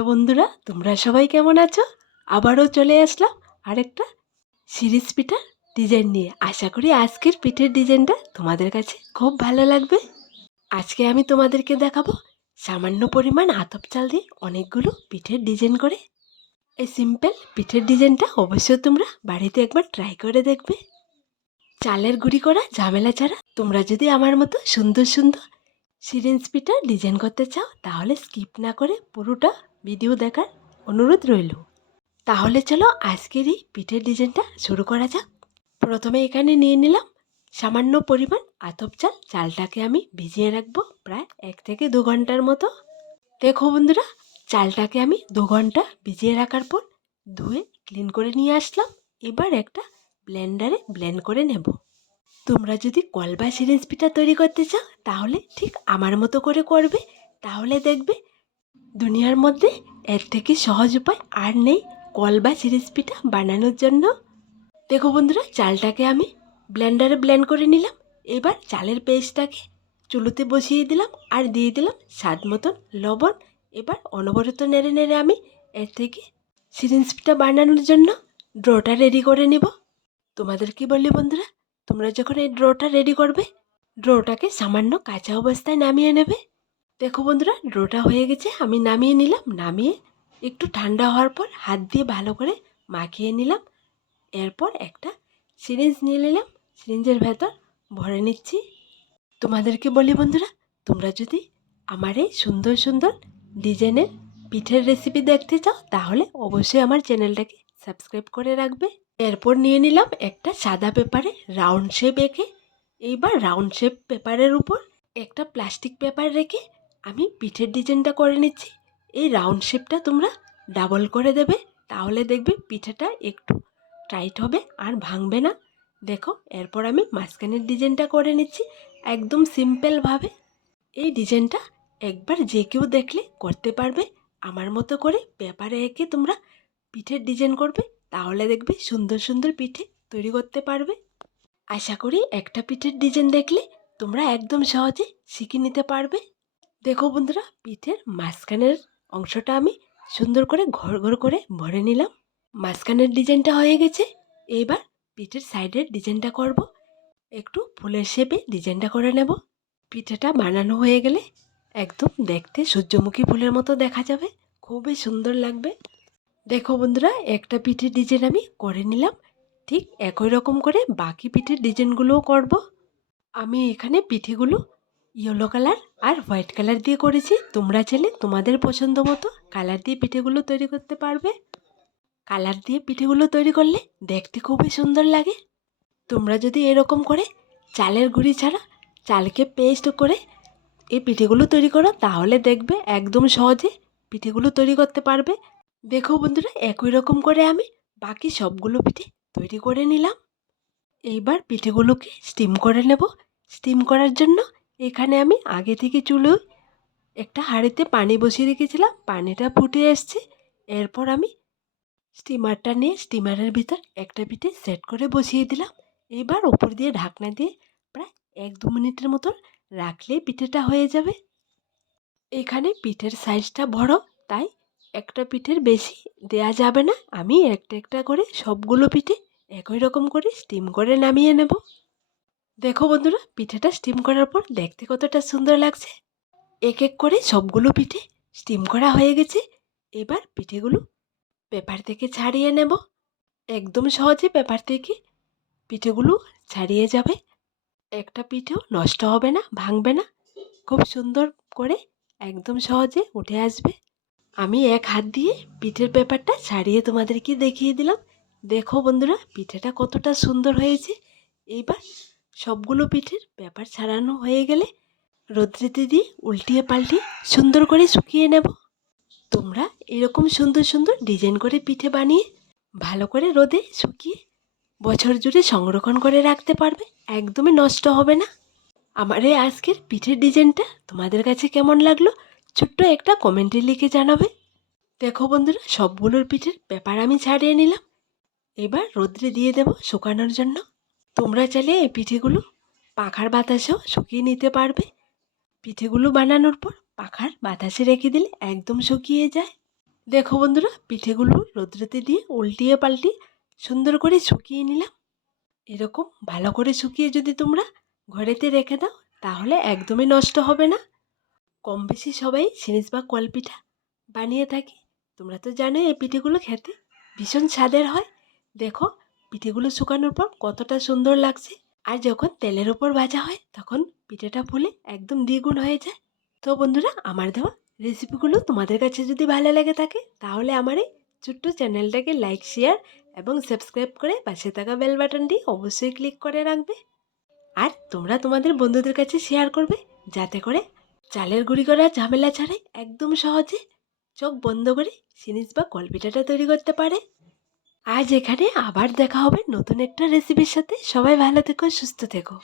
Hello বন্ধুরা, তোমরা সবাই কেমন আছো? আবারও চলে আসলাম আরেকটা সিরিজ পিঠার ডিজাইন নিয়ে। আশা করি আজকের পিঠের ডিজাইনটা তোমাদের কাছে খুব ভালো লাগবে। আজকে আমি তোমাদেরকে দেখাবো সামান্য পরিমাণ আতপ চাল দিয়ে অনেকগুলো পিঠের ডিজাইন করে। এই সিম্পল পিঠের ডিজাইনটা অবশ্যই তোমরা বাড়িতে একবার ট্রাই করে দেখবে। চালের গুঁড়ি করা ঝামেলা ছাড়া তোমরা যদি আমার মতো সুন্দর সুন্দর সিরিঞ্জ পিঠা ডিজাইন করতে চাও, তাহলে স্কিপ না করে পুরোটা ভিডিও দেখার অনুরোধ রইল। তাহলে চলো আজকের এই পিঠের ডিজাইনটা শুরু করা যাক। প্রথমে এখানে নিয়ে নিলাম সামান্য পরিমাণ আতপ চাল। চালটাকে আমি ভিজিয়ে রাখব প্রায় এক থেকে দু ঘণ্টার মতো। দেখো বন্ধুরা, চালটাকে আমি দু ঘণ্টা ভিজিয়ে রাখার পর ধুয়ে ক্লিন করে নিয়ে আসলাম। এবার একটা ব্লেন্ডারে ব্লেন্ড করে নেব। তোমরা যদি কল বা সিরিঞ্জ পিঠা তৈরি করতে চাও, তাহলে ঠিক আমার মতো করে করবে। তাহলে দেখবে দুনিয়ার মধ্যে এর থেকে সহজ উপায় আর নেই কল বা সিরিঞ্জ পিঠা বানানোর জন্য। দেখো বন্ধুরা, চালটাকে আমি ব্লেন্ডারে ব্লেন্ড করে নিলাম। এবার চালের পেস্টটাকে চুলোতে বসিয়ে দিলাম আর দিয়ে দিলাম স্বাদ মতন লবণ। এবার অনবরত নেড়ে নেড়ে আমি এর থেকে সিরিঞ্জ পিঠা বানানোর জন্য ড্রোটা রেডি করে নেব। তোমাদের কি বললি বন্ধুরা? তোমরা যখন এই ড্রোটা রেডি করবে, ড্রোটাকে সামান্য কাঁচা অবস্থায় নামিয়ে নেবে। দেখো বন্ধুরা, ড্রোটা হয়ে গেছে, আমি নামিয়ে নিলাম, নামিয়ে একটু ঠান্ডা হওয়ার পর হাত দিয়ে ভালো করে মাখিয়ে নিলাম। এরপর একটা সিরিঞ্জ নিয়ে নিলাম সিরিঞ্জের ভেতর ভরে নিচ্ছি। তোমাদেরকে বলি বন্ধুরা, তোমরা যদি আমার এই সুন্দর সুন্দর ডিজাইনের পিঠের রেসিপি দেখতে চাও, তাহলে অবশ্যই আমার চ্যানেলটাকে সাবস্ক্রাইব করে রাখবে। এরপর নিয়ে নিলাম একটা সাদা পেপারে রাউন্ড শেপ এঁকে। এইবার রাউন্ড শেপ পেপারের উপর একটা প্লাস্টিক পেপার রেখে আমি পিঠের ডিজাইনটা করে নিচ্ছি। এই রাউন্ড শেপটা তোমরা ডাবল করে দেবে, তাহলে দেখবে পিঠেটা একটু টাইট হবে আর ভাঙবে না। দেখো, এরপর আমি মাঝখানের ডিজাইনটা করে নিচ্ছি একদম সিম্পলভাবে। এই ডিজাইনটা একবার যে কেউ দেখলে করতে পারবে। আমার মতো করে পেপারে এঁকে তোমরা পিঠের ডিজাইন করবে, তাহলে দেখবে সুন্দর সুন্দর পিঠে তৈরি করতে পারবে। আশা করি একটা পিঠের ডিজাইন দেখলে তোমরা একদম সহজে শিখে নিতে পারবে। দেখো বন্ধুরা, পিঠের মাঝখানের অংশটা আমি সুন্দর করে ঘর ঘর করে ভরে নিলাম। মাঝখানের ডিজাইনটা হয়ে গেছে, এবার পিঠের সাইডের ডিজাইনটা করব। একটু ফুলের শেপে ডিজাইনটা করে নেব। পিঠেটা বানানো হয়ে গেলে একদম দেখতে সূর্যমুখী ফুলের মতো দেখা যাবে, খুবই সুন্দর লাগবে। দেখো বন্ধুরা, একটা পিঠের ডিজাইন আমি করে নিলাম। ঠিক একই রকম করে বাকি পিঠের ডিজাইনগুলোও করব। আমি এখানে পিঠেগুলো ইয়েলো কালার আর হোয়াইট কালার দিয়ে করেছি। তোমরা চাইলে তোমাদের পছন্দ মতো কালার দিয়ে পিঠেগুলো তৈরি করতে পারবে। কালার দিয়ে পিঠেগুলো তৈরি করলে দেখতে খুবই সুন্দর লাগে। তোমরা যদি এরকম করে চালের গুঁড়ি ছাড়া চালকে পেস্ট করে এই পিঠেগুলো তৈরি করো, তাহলে দেখবে একদম সহজে পিঠেগুলো তৈরি করতে পারবে। দেখো বন্ধুরা, একই রকম করে আমি বাকি সবগুলো পিঠে তৈরি করে নিলাম। এইবার পিঠেগুলোকে স্টিম করে নেব। স্টিম করার জন্য এখানে আমি আগে থেকে চুলোয় একটা হাঁড়িতে পানি বসিয়ে রেখেছিলাম, পানিটা ফুটে এসছে। এরপর আমি স্টিমারটা নিয়ে স্টিমারের ভিতর একটা পিঠে সেট করে বসিয়ে দিলাম। এবার ওপর দিয়ে ঢাকনা দিয়ে প্রায় এক দু মিনিটের মতন রাখলেই পিঠেটা হয়ে যাবে। এখানে পিঠের সাইজটা বড়, তাই একটা পিঠের বেশি দেয়া যাবে না। আমি একটা একটা করে সবগুলো পিঠে একই রকম করে স্টিম করে নামিয়ে নেব। দেখো বন্ধুরা, পিঠেটা স্টিম করার পর দেখতে কতটা সুন্দর লাগছে। এক এক করে সবগুলো পিঠে স্টিম করা হয়ে গেছে। এবার পিঠেগুলো পেপার থেকে ছাড়িয়ে নেব। একদম সহজে পেপার থেকে পিঠেগুলো ছাড়িয়ে যাবে। একটা পিঠেও নষ্ট হবে না, ভাঙবে না। খুব সুন্দর করে একদম সহজে উঠে আসবে। আমি এক হাত দিয়ে পিঠের পেপারটা ছাড়িয়ে তোমাদেরকে দেখিয়ে দিলাম। দেখো বন্ধুরা, পিঠেটা কতটা সুন্দর হয়েছে। এইবার সবগুলো পিঠের পেপার ছাড়ানো হয়ে গেলে রোদ্রেতে দিয়ে উল্টিয়ে পাল্টিয়ে সুন্দর করে শুকিয়ে নেব। তোমরা এরকম সুন্দর সুন্দর ডিজাইন করে পিঠে বানিয়ে ভালো করে রোদে শুকিয়ে বছর জুড়ে সংরক্ষণ করে রাখতে পারবে, একদমই নষ্ট হবে না। আমার এই আজকের পিঠের ডিজাইনটা তোমাদের কাছে কেমন লাগল? ছোট্ট একটা কমেন্টে লিখে জানাবে। দেখো বন্ধুরা, সবগুলোর পিঠের পেপার আমি ছাড়িয়ে নিলাম। এবার রোদ্রে দিয়ে দেব শুকানোর জন্য। তোমরা চাইলে এই পিঠেগুলো পাখার বাতাসেও শুকিয়ে নিতে পারবে। পিঠেগুলো বানানোর পর পাখার বাতাসে রেখে দিলে একদম শুকিয়ে যায়। দেখো বন্ধুরা, পিঠেগুলো রোদ্রেতে দিয়ে উল্টিয়ে পাল্টিয়ে সুন্দর করে শুকিয়ে নিলাম। এরকম ভালো করে শুকিয়ে যদি তোমরা ঘরেতে রেখে দাও, তাহলে একদমই নষ্ট হবে না। কম বেশি সবাই সিনিস বা কল পিঠা বানিয়ে থাকি। তোমরা তো জানোই এই পিঠেগুলো খেতে ভীষণ স্বাদের হয়। দেখো, পিঠেগুলো শুকানোর পর কতটা সুন্দর লাগছে। আর যখন তেলের ওপর ভাজা হয়, তখন পিঠেটা ফুলে একদম দ্বিগুণ হয়ে যায়। তো বন্ধুরা, আমার দেওয়া রেসিপিগুলো তোমাদের কাছে যদি ভালো লেগে থাকে, তাহলে আমার এই ছোট্ট চ্যানেলটাকে লাইক, শেয়ার এবং সাবস্ক্রাইব করে পাশে থাকা বেল বাটনটি অবশ্যই ক্লিক করে রাখবে। আর তোমরা তোমাদের বন্ধুদের কাছে শেয়ার করবে, যাতে করে চালের গুঁড়ি করা ঝামেলা ছাড়াই একদম সহজে চোখ বন্ধ করে সিনিস বা কলপিঠাটা তৈরি করতে পারে। আজ এখানে আবার দেখা হবে নতুন একটা রেসিপির সাথে। সবাই ভালো থেকো, সুস্থ থেকো।